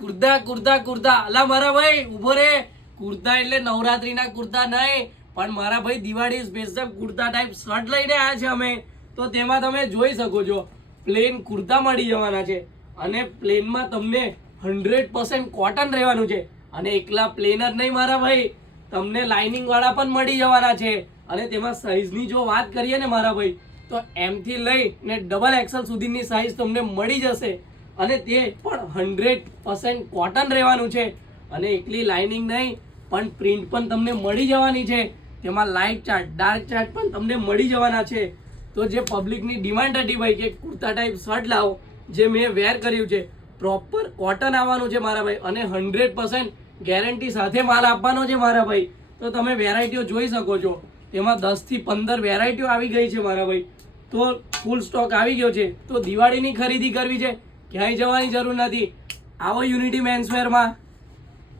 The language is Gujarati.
કુર્તા કુર્તા કુર્તા અલા મારા ભાઈ ઉભો રે. કુર્તા એટલે નવરાત્રીના કુર્તા નહીં, પણ મારા ભાઈ Diwali special kurta type shirt લઈને આવ્યા છે અમે. તો તેમાં તમે જોઈ શકો છો પ્લેન કુર્તા મળી જવાના છે, અને પ્લેનમાં તમને 100% કોટન રહેવાનું છે. અને એકલા પ્લેન જ નહીં મારા ભાઈ, તમને લાઇનિંગ વાળા પણ મળી જવાના છે. અને તેમાં સાઈઝની જો વાત કરીએ ને મારા ભાઈ, તો M થી લઈને XXL સુધીની સાઈઝ તમને મળી જશે. અને તે પણ 100% કોટન રહેવાનું છે. અને એકલી લાઇનિંગ નહીં, પણ પ્રિન્ટ પણ તમને મળી જવાની છે. તેમાં લાઇટ ચાર્ટ ડાર્ક ચાર્ટ પણ તમને મળી જવાના છે. તો જે પબ્લિકની ડિમાન્ડ હતી ભાઈ કે કુર્તા ટાઈપ શર્ટ લાવો, જે મેં વેર કર્યું છે, પ્રોપર કોટન આવવાનું છે મારા ભાઈ, અને 100% ગેરંટી સાથે માલ આપવાનો છે મારા ભાઈ. તો તમે વેરાયટીઓ જોઈ શકો છો, તેમાં 10 થી 15 વેરાયટીઓ આવી ગઈ છે મારા ભાઈ. તો ફૂલ સ્ટોક આવી ગયો છે. તો દિવાળીની ખરીદી કરવી છે, ક્યાંય જવાની જરૂર નથી. આવો યુનિટી મેન્સવેરમાં.